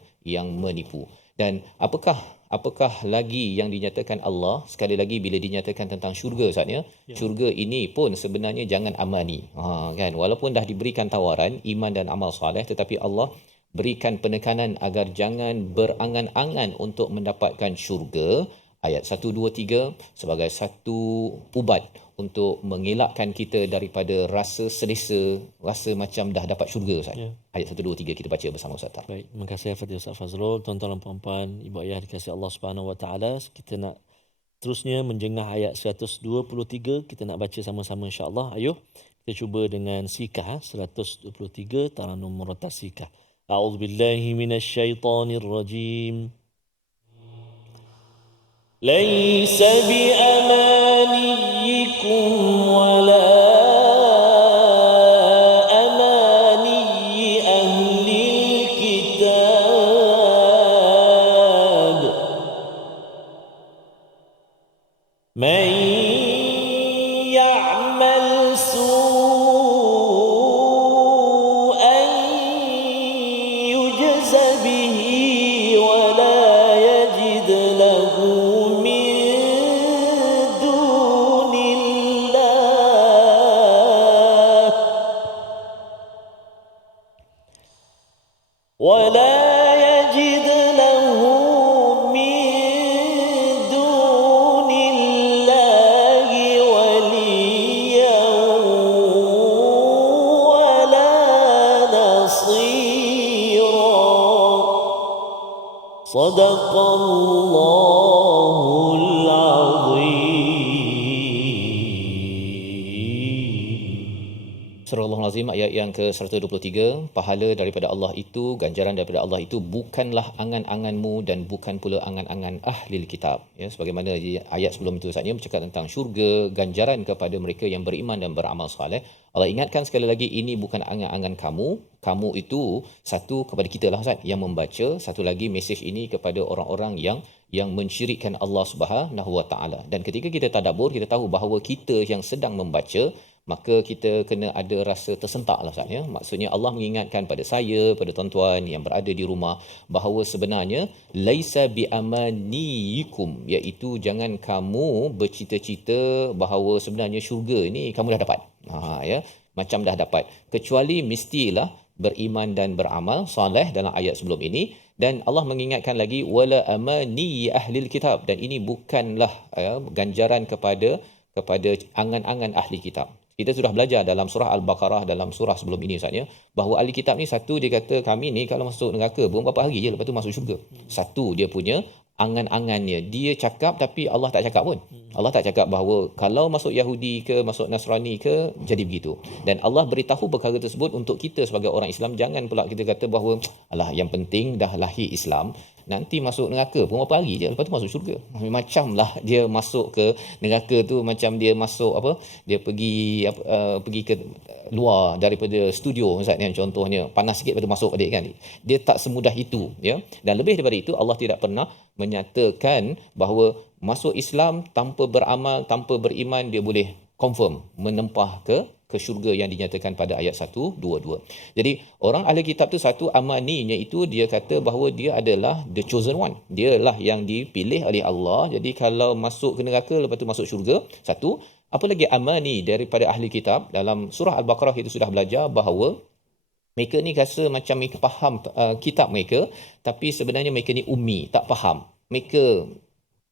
menipu. Dan apakah lagi yang dinyatakan Allah sekali lagi bila dinyatakan tentang syurga Ustaz ya? Syurga ini pun sebenarnya jangan amani. Kan, walaupun dah diberikan tawaran iman dan amal soleh, tetapi Allah berikan penekanan agar jangan berangan-angan untuk mendapatkan syurga. Ayat 1, 2, 3 sebagai satu ubat untuk mengelakkan kita daripada rasa selesa, rasa macam dah dapat syurga Ustaz. Ayat 1, 2, 3 kita baca bersama Ustaz. Baik, terima kasih Al-Fatihah Ustaz Fazrul. Tuan-tuan dan puan-puan, ibu ayah dikasihi Allah Subhanahu Wa Taala, kita nak terusnya menjengah ayat 123, kita nak baca sama-sama insya-Allah. Ayuh kita cuba dengan sikah 123 Taranum Murattal Sikah. A'udzubillahi minasyaitonirrajim. ليس بأمانيكم ولا أماني أهل الكتاب من يعمل سوءا يجز به ولا يجد له صدق الله العظيم. Surah Al-Azim ayat yang ke-123. Pahala daripada Allah itu, ganjaran daripada Allah itu bukanlah angan-anganmu dan bukan pula angan-angan ahli kitab. Ya, sebagaimana ayat sebelum itu saja bercakap tentang syurga, ganjaran kepada mereka yang beriman dan beramal soleh. Allah ingatkan sekali lagi, ini bukan angan-angan kamu. Kamu itu satu kepada kita lah Ustaz yang membaca, satu lagi mesej ini kepada orang-orang yang mensyirikkan Allah Subhanahu Wa Taala. Dan ketika kita tadabbur, kita tahu bahawa kita yang sedang membaca, maka kita kena ada rasa tersentak lah Ustaz ya. Maksudnya Allah mengingatkan pada saya, pada tuan-tuan yang berada di rumah, bahawa sebenarnya laisa bi amaniikum, iaitu jangan kamu bercita-cita bahawa sebenarnya syurga ini kamu dah dapat. Ya, macam dah dapat, kecuali mestilah beriman dan beramal soleh dalam ayat sebelum ini. Dan Allah mengingatkan lagi wala amani ahli kitab, dan ini bukanlah ganjaran kepada angan-angan ahli kitab. Kita sudah belajar dalam surah Al-Baqarah, dalam surah sebelum ini Ustaz ya, bahawa ahli kitab ni satu dia kata kami ni kalau masuk neraka beberapa hari je lepas tu masuk syurga. Satu dia punya angan-angannya. Dia cakap tapi Allah tak cakap pun. Allah tak cakap bahawa kalau masuk Yahudi ke masuk Nasrani ke jadi begitu. Dan Allah beritahu perkara tersebut untuk kita sebagai orang Islam. Jangan pula kita kata bahawa alah yang penting dah lahir Islam, nanti masuk neraka beberapa hari je lepas tu masuk syurga. Macamlah dia masuk ke neraka tu macam dia masuk dia pergi pergi ke luar daripada studio Ustaz yang contohnya panas sikit lepas tu masuk adik kan. Dia tak semudah itu ya. Dan lebih daripada itu Allah tidak pernah menyatakan bahawa masuk Islam tanpa beramal, tanpa beriman dia boleh confirm menempah ke syurga yang dinyatakan pada ayat 122. Jadi orang ahli kitab tu satu amaninya itu dia kata bahawa dia adalah the chosen one. Dialah yang dipilih oleh Allah. Jadi kalau masuk ke neraka lepas tu masuk syurga. Satu, apa lagi amani daripada ahli kitab dalam surah Al-Baqarah itu sudah belajar bahawa mereka ni rasa macam mereka faham kitab mereka tapi sebenarnya mereka ni ummi, tak faham. Mereka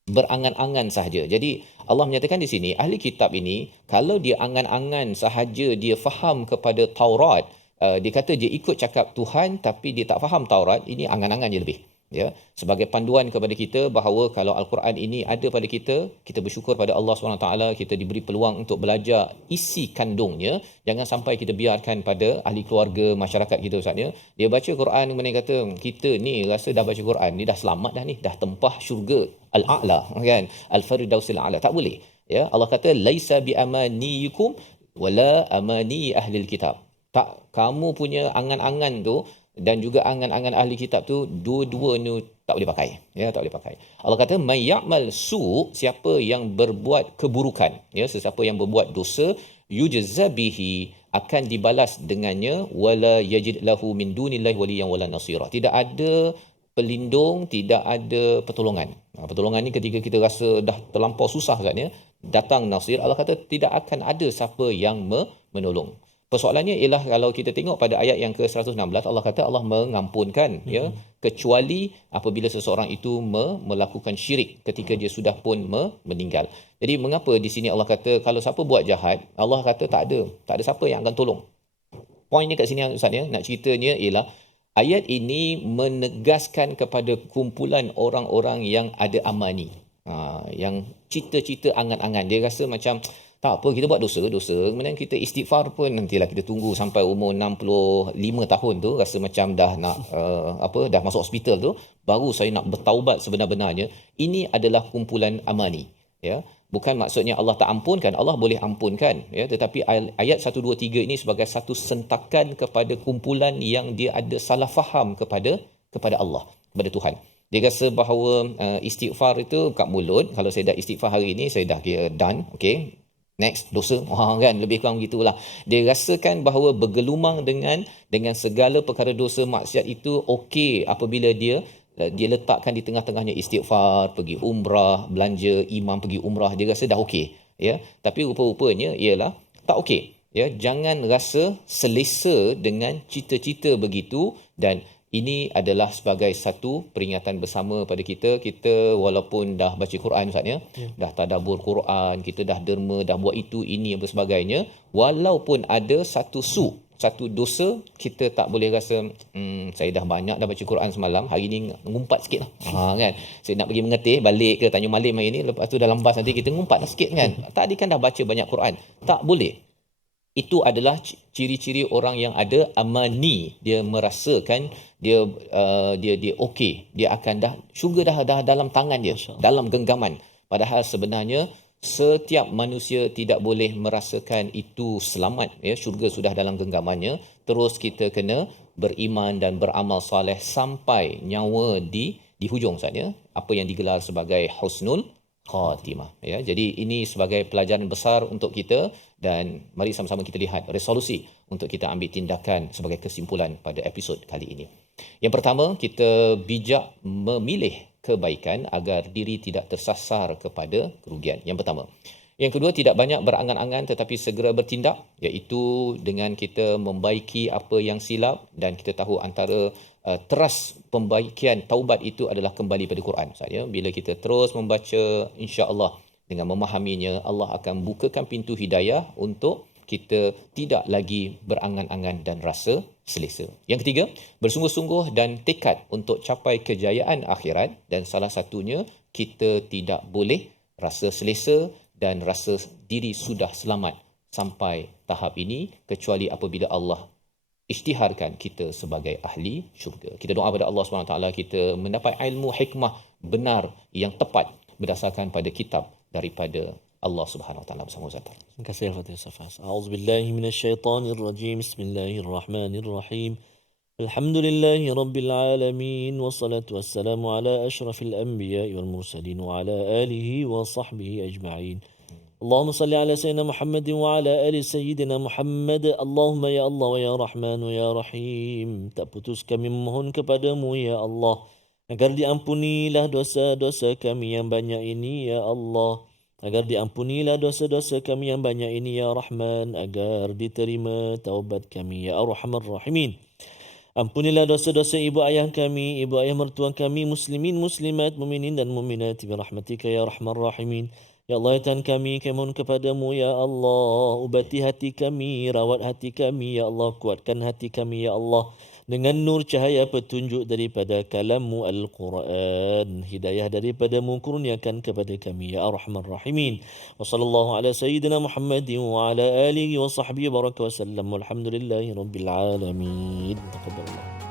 berangan-angan sahaja. Jadi Allah menyatakan di sini ahli kitab ini kalau dia angan-angan sahaja dia faham kepada Taurat, dia kata dia ikut cakap Tuhan tapi dia tak faham Taurat, ini angan-angan je lebih. Ya, sebagai panduan kepada kita bahawa kalau Al-Quran ini ada pada kita, kita bersyukur pada Allah SWT, kita diberi peluang untuk belajar isi kandungnya. Jangan sampai kita biarkan pada ahli keluarga, masyarakat kita Ustaz ya. Dia baca Quran kemudian kata kita ni rasa dah baca Quran ni dah selamat dah ni, dah tempah syurga Al-A'la kan, Al-Firdausil A'la. Tak boleh. Ya, Allah kata laisa bi amaniyikum wala amani ahlil kitab. Tak, kamu punya angan-angan tu dan juga angan-angan ahli kitab tu dua-dua ni tak boleh pakai ya, tak boleh pakai. Allah kata may ya'mal su', siapa yang berbuat keburukan ya, sesiapa yang berbuat dosa yujza bihi, akan dibalas dengannya, wala yajid lahu min dunillahi waliyan wala nasira. Tidak ada pelindung, tidak ada pertolongan. Pertolongan ni ketika kita rasa dah terlampau susah kan ya, datang nasir, Allah kata tidak akan ada siapa yang menolong. Persoalannya ialah kalau kita tengok pada ayat yang ke-116, Allah kata Allah mengampunkan ya, kecuali apabila seseorang itu melakukan syirik ketika dia sudah pun meninggal. Jadi mengapa di sini Allah kata kalau siapa buat jahat, Allah kata tak ada siapa yang akan tolong. Poinnya kat sini Ustaz ya, nak ceritanya ialah ayat ini menegaskan kepada kumpulan orang-orang yang ada amani, yang cita-cita angan-angan. Dia rasa macam tak apa, kita buat dosa, kemudian kita istighfar pun nantilah kita tunggu sampai umur 65 tahun tu, rasa macam dah nak dah masuk hospital tu, baru saya nak bertaubat sebenar-benarnya. Ini adalah kumpulan amani ya. Bukan maksudnya Allah tak ampunkan, Allah boleh ampunkan ya, tetapi ayat 1 2 3 ini sebagai satu sentakan kepada kumpulan yang dia ada salah faham kepada Allah, kepada Tuhan. Dia rasa bahawa istighfar itu kat mulut, kalau saya dah istighfar hari ini saya dah kira done, okey. Next dosa kan, lebih kurang gitulah. Dia rasakan bahawa bergelumang dengan segala perkara dosa maksiat itu okey apabila dia letakkan di tengah-tengahnya istighfar, pergi umrah, belanja imam pergi umrah, dia rasa dah okey ya. Tapi rupa-rupanya ialah tak okey ya. Jangan rasa selesa dengan cita-cita begitu, dan ini adalah sebagai satu peringatan bersama pada kita. Kita walaupun dah baca Quran Ustaz ya, dah tadabbur Quran, kita dah derma, dah buat itu, ini dan sebagainya, walaupun ada satu dosa, kita tak boleh rasa saya dah banyak dah baca Quran semalam, hari ni ngumpat sikit lah kan, saya nak pergi mengetih balik ke Tanjung Malim hari ni, lepas tu dalam bas nanti kita ngumpat lah sikit kan. Tadi kan dah baca banyak Quran, tak boleh. Itu adalah ciri-ciri orang yang ada amani. Dia merasakan dia okey, dia akan dah syurga dah dalam tangan dia, dalam genggaman. Padahal sebenarnya setiap manusia tidak boleh merasakan itu selamat ya, syurga sudah dalam genggamannya. Terus kita kena beriman dan beramal soleh sampai nyawa di hujung saja, apa yang digelar sebagai husnul khatimah ya. Jadi ini sebagai pelajaran besar untuk kita, dan mari sama-sama kita lihat resolusi untuk kita ambil tindakan sebagai kesimpulan pada episod kali ini. Yang pertama, kita bijak memilih kebaikan agar diri tidak tersasar kepada kerugian. Yang pertama. Yang kedua, tidak banyak berangan-angan tetapi segera bertindak, iaitu dengan kita membaiki apa yang silap, dan kita tahu antara teras pembaikian taubat itu adalah kembali pada Quran. Bila kita terus membaca, insya-Allah dengan memahaminya, Allah akan bukakan pintu hidayah untuk kita tidak lagi berangan-angan dan rasa selesa. Yang ketiga, bersungguh-sungguh dan tekad untuk capai kejayaan akhirat, dan salah satunya kita tidak boleh rasa selesa dan rasa diri sudah selamat sampai tahap ini kecuali apabila Allah isytiharkan kita sebagai ahli syurga. Kita doa pada Allah SWT kita mendapat ilmu hikmah benar yang tepat berdasarkan pada kitab daripada Allah Subhanahu Wa Taala bersama Ustaz. Terima kasih Al-Fatihah Safas. A'udzubillahi minasyaitonirrajim. Bismillahirrahmanirrahim. Alhamdulillahi rabbil alamin wassalatu wassalamu ala asyrafil anbiya'i wal mursalin wa ala alihi wa sahbihi ajma'in. Allahumma salli ala sayyidina Muhammad wa ala ali sayyidina Muhammad. Allahumma ya Allah wa ya Rahman wa ya Rahim. Tak putus kami memohon kepadamu ya Allah agar diampunilah dosa-dosa kami yang banyak ini ya Allah. Agar diampunilah dosa-dosa kami yang banyak ini ya Rahman, agar diterima taubat kami ya Arhamar Rahimin. Ampunilah dosa-dosa ibu ayah kami, ibu ayah mertua kami, muslimin, muslimat, muminin dan muminat birahmatika ya Rahman Rahimin. Ya Allah, ya Tuhan kami mohon kepadamu ya Allah, ubati hati kami, rawat hati kami ya Allah, kuatkan hati kami ya Allah dengan nur cahaya petunjuk daripada kalammu Al-Quran, hidayah daripadamu kurniakan kepada kami ya Arhamar Rahimin. Wa sallallahu ala sayyidina Muhammadin wa ala alihi wa sahbihi baraka wa sallam. Walhamdulillahi rabbil alamin. Taqabbalallah.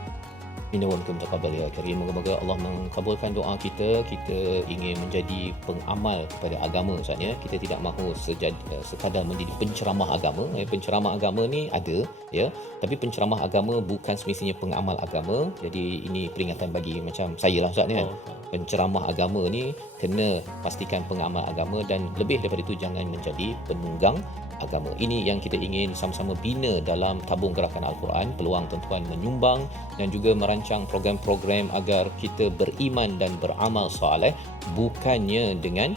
Inna wa minkum taqabbal ya karim. Moga-moga Allah mengabulkan doa kita. Kita ingin menjadi pengamal kepada agama Ustaz ya. Kita tidak mahu sekadar menjadi penceramah agama. Penceramah agama ni ada ya, tapi penceramah agama bukan semestinya pengamal agama. Jadi ini peringatan bagi macam saya lah Ustaz ni kan. Penceramah agama ni kena pastikan pengamal agama, dan lebih daripada itu jangan menjadi penunggang agama. Ini yang kita ingin sama-sama bina dalam tabung gerakan Al-Quran. Peluang tuan-tuan menyumbang dan juga merancang program-program agar kita beriman dan beramal soleh, bukannya dengan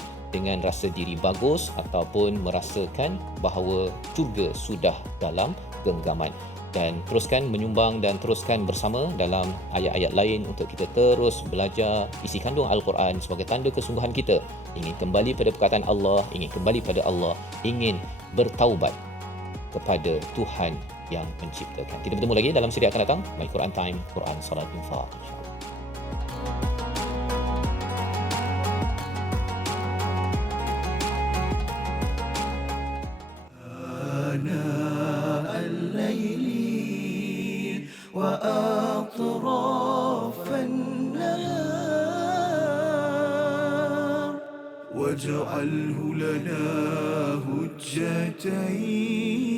rasa diri bagus ataupun merasakan bahawa syurga sudah dalam genggaman. Dan teruskan menyumbang dan teruskan bersama dalam ayat-ayat lain untuk kita terus belajar isi kandung Al-Quran sebagai tanda kesungguhan kita ingin kembali pada perkataan Allah, ingin kembali pada Allah, ingin bertaubat kepada Tuhan yang menciptakan. Kita bertemu lagi dalam siri akan datang. My Quran Time, Quran Salat Infaq. وأطراف النهار واجعله لنا هجتين